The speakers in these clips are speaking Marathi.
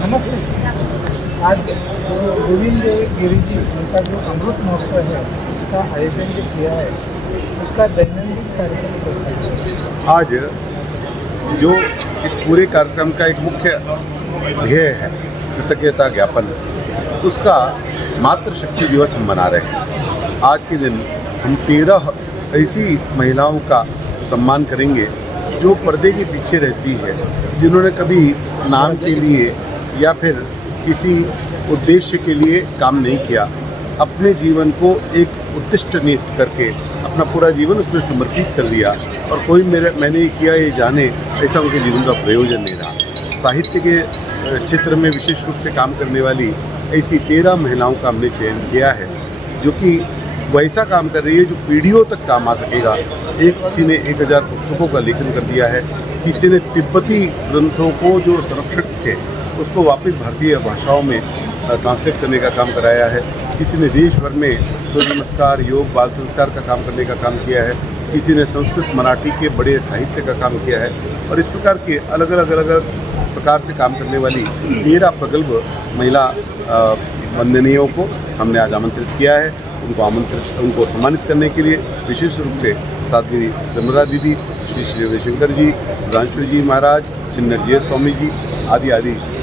नमस्ते। आज गोविंद गिरी जी उनका जो अमृत महोत्सव है इसका आयोजन जो किया है उसका दैनंदिन कार्यक्रम कैसा है? आज जो इस पूरे कार्यक्रम का एक मुख्य ध्येय है कृतज्ञता ज्ञापन, उसका मातृशक्ति दिवस हम मना रहे हैं। आज के दिन हम 13 ऐसी महिलाओं का सम्मान करेंगे जो पर्दे के पीछे रहती है, जिन्होंने कभी नाम के लिए या फिर किसी उद्देश्य के लिए काम नहीं किया, अपने जीवन को एक उद्दिष्ट नियत करके अपना पूरा जीवन उसमें समर्पित कर दिया और कोई मैंने ये किया ये जाने ऐसा उनके जीवन का प्रयोजन नहीं रहा। साहित्य के क्षेत्र में विशेष रूप से काम करने वाली ऐसी 13 महिलाओं का हमने चयन किया है, जो कि वैसा काम कर रही है जो पीढ़ियों तक काम आ सकेगा। किसी ने 1000 पुस्तकों का लेखन कर दिया है, किसी ने तिब्बती ग्रंथों को जो संरक्षित थे उसको वापस भारतीय भाषाओं में ट्रांसलेट करने का काम कराया है, किसी ने देश भर में सूर्य नमस्कार, योग, बाल संस्कार का काम करने का काम किया है, किसी ने संस्कृत मराठी के बड़े साहित्य का काम किया है। और इस प्रकार के अलग अलग प्रकार से काम करने वाली 13 प्रगल्भ महिला वंदनीयों को हमने आज आमंत्रित किया है। उनको सम्मानित करने के लिए विशेष रूप से साध्वी धर्मरा दीदी, श्री रविशंकर जी, सुधांशु जी महाराज, चिन्नरजय स्वामी जी आदि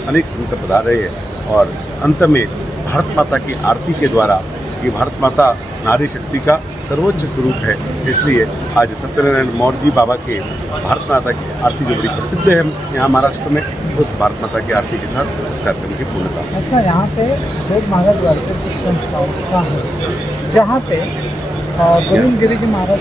अनेक संत पधार रहे हैं। और अंत में भारत माता की आरती के द्वारा, ये भारत माता नारी शक्ति का सर्वोच्च स्वरूप है, इसलिए आज सत्यनारायण मौर्य जी बाबा के भारत माता की आरती जो बड़ी प्रसिद्ध है यहाँ महाराष्ट्र में, उस भारत माता की आरती के साथ उस कार्यक्रम की पूर्णता। अच्छा, यहाँ पे वेद महाराज वाले शिक्षण संस्था है जहाँ पे गोविंद गिरी जी महाराज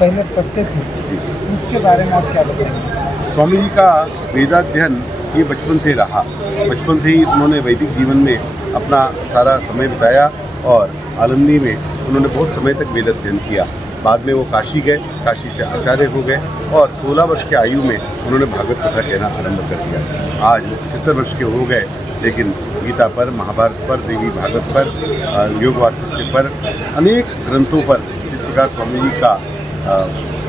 पहले पढ़ते थे जी, उसके बारे में आप क्या बताएंगे? स्वामी जी का वेदाध्ययन ये बचपन से रहा। बचपन से ही उन्होंने वैदिक जीवन में अपना सारा समय बिताया और आलंदी में उन्होंने बहुत समय तक वेद अध्ययन किया। बाद में वो काशी गए, काशी से आचार्य हो गए और 16 वर्ष की आयु में उन्होंने भागवत कथा कहना आरंभ कर दिया। आज वो 75 वर्ष के हो गए, लेकिन गीता पर, महाभारत पर, देवी भागवत पर, योग वासिष्ठ पर, अनेक ग्रंथों पर जिस प्रकार स्वामी जी का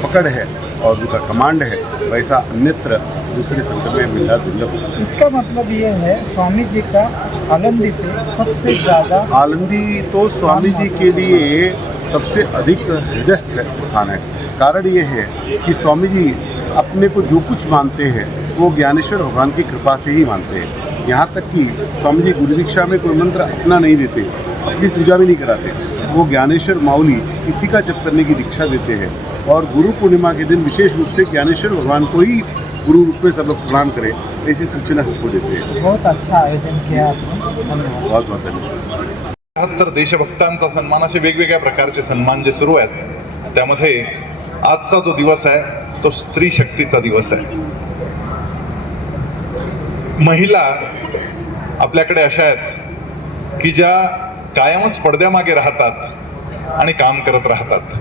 पकड़ है और उनका कमांड है, वैसा अन्यत्र दूसरे संत में मिलना दुर्लभ। इसका मतलब ये है स्वामी जी का आलंदी पे सबसे ज़्यादा, आलंदी तो स्वामी जी के लिए सबसे अधिक हृदयस्थ स्थान है। कारण ये है कि स्वामी जी अपने को जो कुछ मानते हैं वो ज्ञानेश्वर भगवान की कृपा से ही मानते हैं। यहाँ तक कि स्वामी जी गुरु दीक्षा में कोई मंत्र अपना नहीं देते, अपनी पूजा भी नहीं कराते। वो ज्ञानेश्वर माउली इसी का जप करने की दीक्षा देते हैं और गुरु पूर्णिमा के दिन विशेष रूप से ज्ञानेश्वर भगवान को ही गुरु रूप में सब लोग प्रणाम करें, ऐसी सूचना सबको देते हैं। बहुत अच्छा आयोजन किया आपने, धन्यवाद। बहुत बहुत धन्यवाद। 73 देशभक्तांचा सन्मान, असे वेगवेगळ्या प्रकारचे सन्मान जे सुरू आहेत, त्यामध्ये आजचा जो दिवस आहे तो स्त्री शक्तीचा दिवस आहे। महिला आपल्याकडे अशा आहेत की ज्या कायमच पडद्यामागे राहतात आणि काम करत राहतात,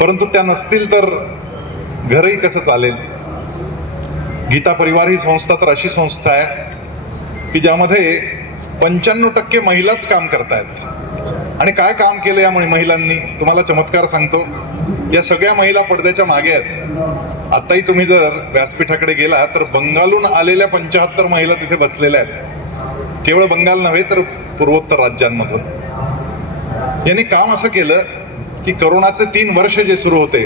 परंतु त्या नसतील तर घरही कसं चालेल। गीता परिवार ही संस्था तर अशी संस्था आहे की ज्यामध्ये 95% महिलाच काम करतायत। आणि काय काम केलं या महिलांनी, तुम्हाला चमत्कार सांगतो, या सगळ्या महिला पडद्याच्या मागे आहेत। आताही तुम्ही जर व्यासपीठाकडे गेला तर बंगालहून आलेल्या 75 महिला तिथे बसलेल्या आहेत। केवळ बंगाल नव्हे तर पूर्वोत्तर राज्यांमधून। यांनी काम असं केलं की करोनाचे 3 वर्ष जे सुरू होते,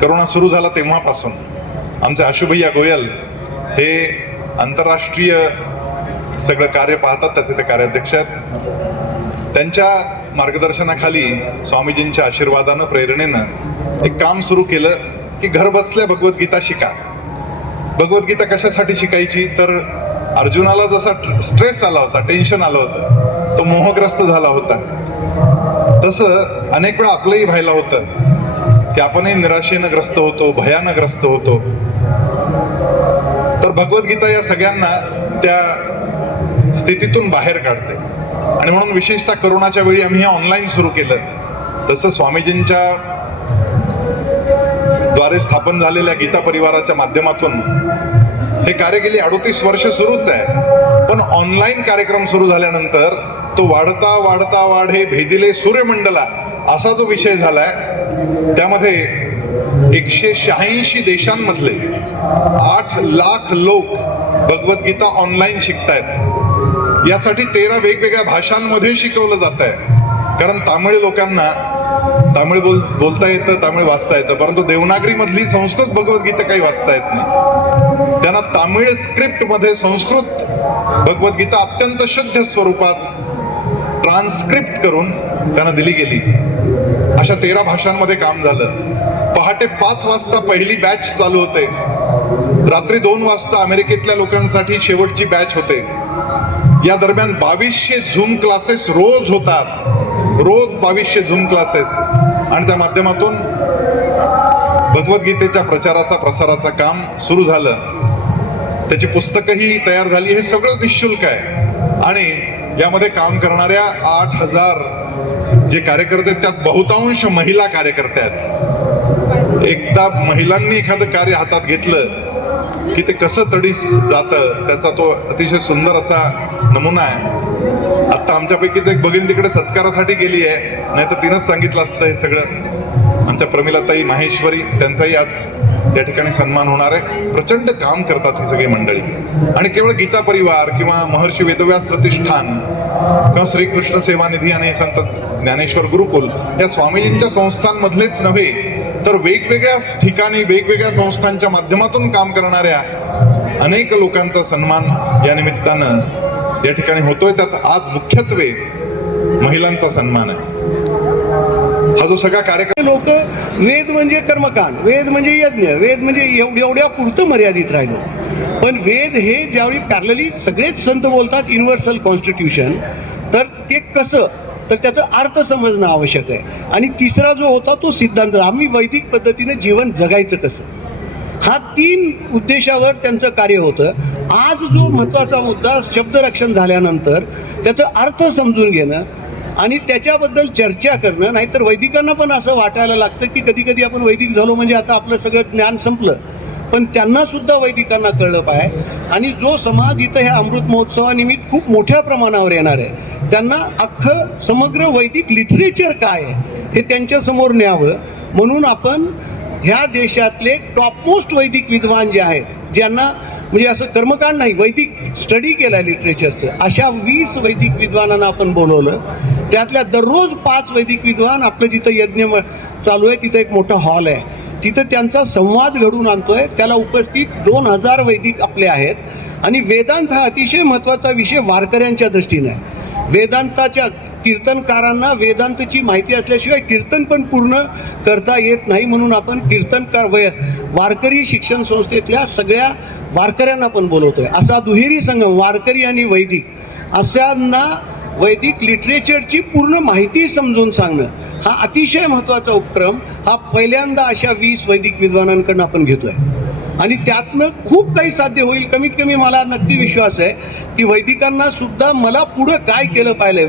करोना सुरू झाला तेव्हापासून आमचे आशुभैया गोयल हे आंतरराष्ट्रीय सगळं कार्य पाहतात, त्याचे ते कार्याध्यक्ष आहेत। त्यांच्या मार्गदर्शनाखाली स्वामीजींच्या आशीर्वादानं, प्रेरणेनं एक काम सुरू केलं की घर बसल्या भगवद्गीता शिका। भगवद्गीता कशासाठी शिकायची तर अर्जुनाला जसा स्ट्रेस आला होता, टेन्शन आलं होतं, तो मोहग्रस्त झाला होता, तसं अनेक वेळा आपलंही व्हायला होतं की आपणही निराशेनं ग्रस्त होतो, भयानं ग्रस्त होतो। तर भगवद्गीता या सगळ्यांना त्या स्थितीतून बाहेर काढते आणि म्हणून विशेषतः करोनाच्या वेळी आम्ही हे ऑनलाईन सुरू केलं। तसं स्वामीजींच्या द्वारे स्थापन झालेल्या गीता परिवाराच्या माध्यमातून हे कार्य गेली 38 वर्ष सुरूच आहे। पण ऑनलाईन कार्यक्रम सुरू झाल्यानंतर तो वाढता वाढता वाढे भेदिले सूर्यमंडला असा जो विषय झालाय, त्यामध्ये 186 देशांमधले 8 लाख लोक भगवद्गीता ऑनलाईन शिकतायत. यासाठी 13 वेगवेगळ्या भाषांमध्ये शिकवलं जात आहे. कारण तामिळ लोकांना तामिळ बोलता येतं, तामिळ वाचता येतं, परंतु देवनागरी मधली संस्कृत भगवद्गीता काही वाचता येत नाही. त्यांना तामिळ स्क्रिप्ट मध्ये संस्कृत भगवद्गीता अत्यंत शुद्ध स्वरूपात ट्रान्सक्रिप्ट करून त्यांना दिली गेली. अशा 13 भाषांमध्ये काम झालं. पहाटे 5 वाजता पहिली बॅच चालू होते. रात्री 2 वाजता अमेरिकेतल्या लोकांसाठी शेवटची बॅच होते. या दरम्यान 2200 झूम क्लासेस रोज होतात. रोज 2200 झूम क्लासेस. आणि त्या माध्यमातून भगवद्गीतेच्या प्रचाराचा प्रसाराचं काम सुरू झालं. त्याची पुस्तकही तयार झाली. हे सगळं निशुल्क आहे. आणि यामध्ये काम करणाऱ्या 8000 जे कार्यकर्ते आहेत त्यात बहुतांश महिला कार्यकर्ते आहेत. एकदा महिलांनी एखादं कार्य हातात घेतलं की ते कसं तडीस जातं त्याचा तो अतिशय सुंदर असा नमुना आहे. आता आमच्यापैकीच एक भगिनी तिकडे सत्कारासाठी गेली आहे, नाही तर तिनंच सांगितलं असतं हे सगळं. आमच्या प्रमिलाताई माहेश्वरी, त्यांचाही आज या ठिकाणी सन्मान होणार आहे. प्रचंड काम करतात ही सगळी मंडळी. आणि केवळ गीता परिवार किंवा महर्षी वेदव्यास प्रतिष्ठान किंवा श्रीकृष्ण सेवा निधी आणि संत ज्ञानेश्वर गुरुकुल या स्वामीजींच्या संस्थांमधलेच नव्हे तर वेगवेगळ्या ठिकाणी वेगवेगळ्या संस्थांच्या माध्यमातून काम करणाऱ्या अनेक लोकांचा सन्मान या निमित्तानं या ठिकाणी होतोय. त्यात आज मुख्यत्वे महिलांचा सन्मान आहे. हा जो सगळा कार्यक्रम, लोक वेद म्हणजे कर्मकांड, वेद म्हणजे यज्ञ, वेद म्हणजे एवढ्या पुरतं मर्यादित राहिलो. पण वेद हे ज्यावेळी पॅरलली सगळेच संत बोलतात युनिव्हर्सल कॉन्स्टिट्यूशन, तर ते कसं, तर त्याचा अर्थ समजणं आवश्यक आहे. आणि तिसरा जो होता तो सिद्धांत, आम्ही वैदिक पद्धतीने जीवन जगायचं कसं, हा 3 उद्देशावर त्यांचं कार्य होतं. आज जो महत्त्वाचा मुद्दा शब्दरक्षण झाल्यानंतर त्याचा अर्थ समजून घेणं आणि त्याच्याबद्दल चर्चा करणं. नाहीतर वैदिकांना पण असं वाटायला लागतं की कधी कधी आपण वैदिक झालो म्हणजे आता आपलं सगळं ज्ञान संपलं. पण त्यांना सुद्धा वैदिकांना कळलं पाहिजे. आणि जो समाज इथं ह्या अमृत महोत्सवानिमित्त खूप मोठ्या प्रमाणावर येणार आहे त्यांना अख्खं समग्र वैदिक लिटरेचर काय आहे हे त्यांच्यासमोर न्यावं. म्हणून आपण ह्या देशातले टॉपमोस्ट वैदिक विद्वान जे आहेत, ज्यांना म्हणजे असं कर्मकांड नाही, वैदिक स्टडी केला आहे लिटरेचरचं, अशा 20 वैदिक विद्वानांना आपण बोलवलं. त्यातल्या दररोज 5 वैदिक विद्वान आपलं जिथं यज्ञ चालू आहे तिथं एक मोठा हॉल आहे, तिथं त्यांचा संवाद घडवून आणतोय. त्याला उपस्थित 2000 वैदिक आपले आहेत. आणि वेदांत हा अतिशय महत्त्वाचा विषय वारकऱ्यांच्या दृष्टीने आहे. वेदांताच्या कीर्तनकारांना वेदांतची माहिती असल्याशिवाय कीर्तन पण पूर्ण करता येत नाही. म्हणून आपण कीर्तनकार वारकरी शिक्षण संस्थेतल्या सगळ्या वारकऱ्यांना पण बोलवतोय. असा दुहेरी संगम वारकरी आणि वैदिक अशांना वैदिक लिटरेचरची पूर्ण माहिती समजून सांगणं हा अतिशय महत्त्वाचा उपक्रम हा पहिल्यांदा अशा 20 वैदिक विद्वानांकडून आपण घेतोय. आणि त्यातनं खूप काही साध्य होईल. कमीत कमी मला नक्की विश्वास आहे की वैदिकांना सुद्धा मला पुढं काय केलं पाहिलं.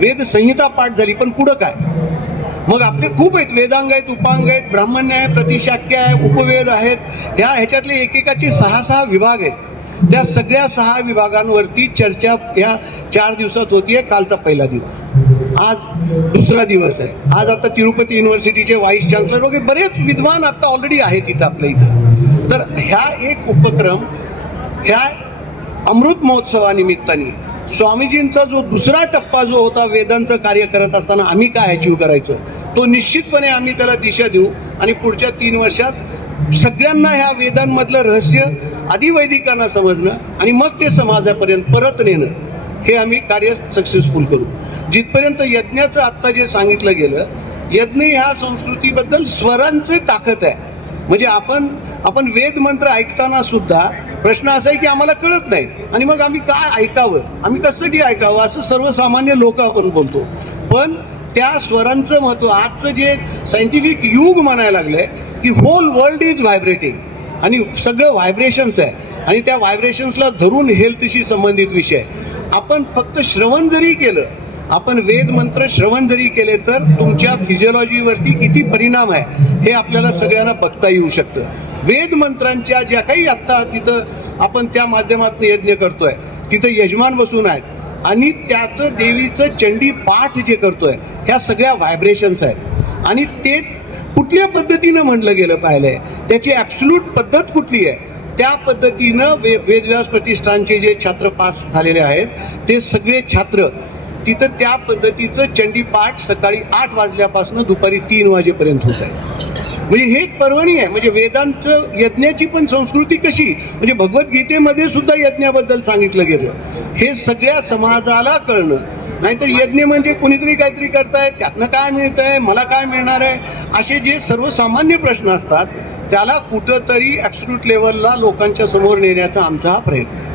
वेद संहिता पाठ झाली, पण पुढं काय, मग आपले खूप आहेत वेदांग आहेत, उपांग आहेत, ब्राह्मण्य आहे, प्रतिशाक्य आहे, उपवेद आहेत. ह्याच्यातले एकेकाचे 6 विभाग आहेत. त्या सगळ्या 6 विभागांवरती चर्चा ह्या 4 दिवसात होतीये. कालचा पहिला दिवस, आज दुसरा दिवस आहे. आज आता तिरुपती युनिव्हर्सिटीचे व्हाईस चान्सलर वगैरे बरेच विद्वान आता ऑलरेडी आहेत इथं आपल्या इथं. तर ह्या एक उपक्रम ह्या अमृत महोत्सवानिमित्ताने स्वामीजींचा जो दुसरा टप्पा जो होता वेदांचं कार्य करत असताना आम्ही काय अचीव करायचं, तो निश्चितपणे आम्ही त्याला दिशा देऊ. आणि पुढच्या 3 वर्षात सगळ्यांना ह्या वेदांमधलं रहस्य आधी वैदिकांना समजणं आणि मग ते समाजापर्यंत परत नेणं, हे आम्ही कार्य सक्सेसफुल करू. जिथपर्यंत यज्ञाचं आत्ता जे सांगितलं गेलं, यज्ञ ह्या संस्कृतीबद्दल स्वरांची ताकद आहे. म्हणजे आपण वेद मंत्र ऐकताना सुद्धा प्रश्न असा आहे की आम्हाला कळत नाही आणि मग आम्ही काय ऐकावं, आम्ही कशासाठी ऐकावं, असं सर्वसामान्य लोक आपण बोलतो. पण त्या स्वरांचं महत्त्व आजचं जे सायंटिफिक युग म्हणायला लागलंय की होल वर्ल्ड इज व्हायब्रेटिंग आणि सगळं व्हायब्रेशन्स आहे. आणि त्या व्हायब्रेशन्सला धरून हेल्थशी संबंधित विषय. आपण फक्त श्रवण जरी केलं, आपण वेद मंत्र श्रवण जरी केले तर तुमच्या फिजिओलॉजीवरती किती परिणाम आहे हे आपल्याला सगळ्यांना बघता येऊ शकतं. वेद मंत्रांच्या ज्या काही आत्ता तिथं आपण त्या माध्यमातून यज्ञ करतोय तिथं यजमान बसून आहेत आणि त्याचं देवीचं चंडी पाठ जे करतोय ह्या सगळ्या व्हायब्रेशन्स आहेत. आणि ते कुठल्या पद्धतीनं म्हटलं गेलं पाहिलंय, त्याची ॲब्सोल्यूट पद्धत कुठली आहे, त्या पद्धतीनं वेदव्यास प्रतिष्ठानचे जे छात्र पास झालेले आहेत ते सगळे छात्र तिथं त्या पद्धतीचं चंडीपाठ सकाळी 8 वाजल्यापासून दुपारी 3 वाजेपर्यंत होत आहे. म्हणजे हे एक पर्वणी आहे. म्हणजे वेदांचं यज्ञाची पण संस्कृती कशी, म्हणजे भगवद्गीतेमध्ये सुद्धा यज्ञाबद्दल सांगितलं गेलं. हे सगळ्या समाजाला कळणं, नाहीतर यज्ञ म्हणजे कोणीतरी काहीतरी करताय, त्यातनं काय मिळतंय, मला काय मिळणार आहे, असे जे सर्वसामान्य प्रश्न असतात त्याला कुठंतरी ॲब्सोल्यूट लेवलला लोकांच्या समोर नेण्याचा आमचा हा प्रयत्न आहे.